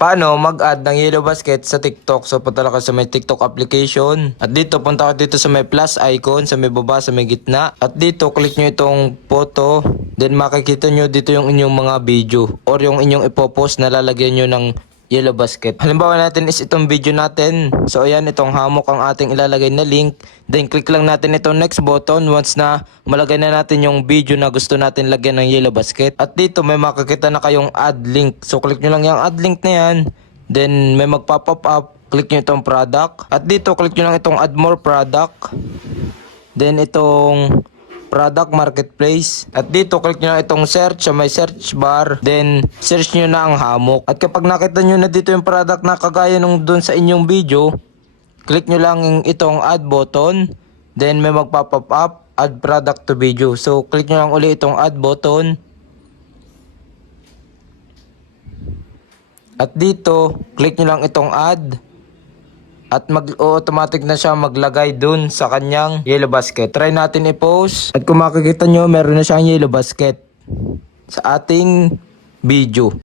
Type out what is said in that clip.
Paano mag-add ng Yellow Basket sa TikTok? So punta lang ka sa may TikTok application. At dito punta ka dito sa may plus icon, sa may baba, sa may gitna. At dito click nyo itong photo. Then makikita nyo dito yung inyong mga video or yung inyong ipopost na lalagyan nyo ng Yellow Basket. Halimbawa natin is itong video natin. So ayan, itong hammock ang ating ilalagay na link. Then click lang natin itong next button once na malagay na natin yung video na gusto natin lagyan ng Yellow Basket. At dito may makikita na kayong add link. So click nyo lang yung add link na yan. Then may magpa-pop up. Click nyo itong product. At dito click nyo lang itong add more product. Then itong product marketplace. At dito click nyo na itong search sa may search bar. Then search nyo na ang hammock. At kapag nakita nyo na dito yung product na kagaya nung dun sa inyong video, click nyo lang itong add button. Then may magpa-pop up, add product to video. So click nyo lang uli itong add button. At dito click nyo lang itong add. At mag-automatic na siya maglagay dun sa kanyang Yellow Basket. Try natin i-post. At kung makikita nyo, meron na siyang Yellow Basket sa ating video.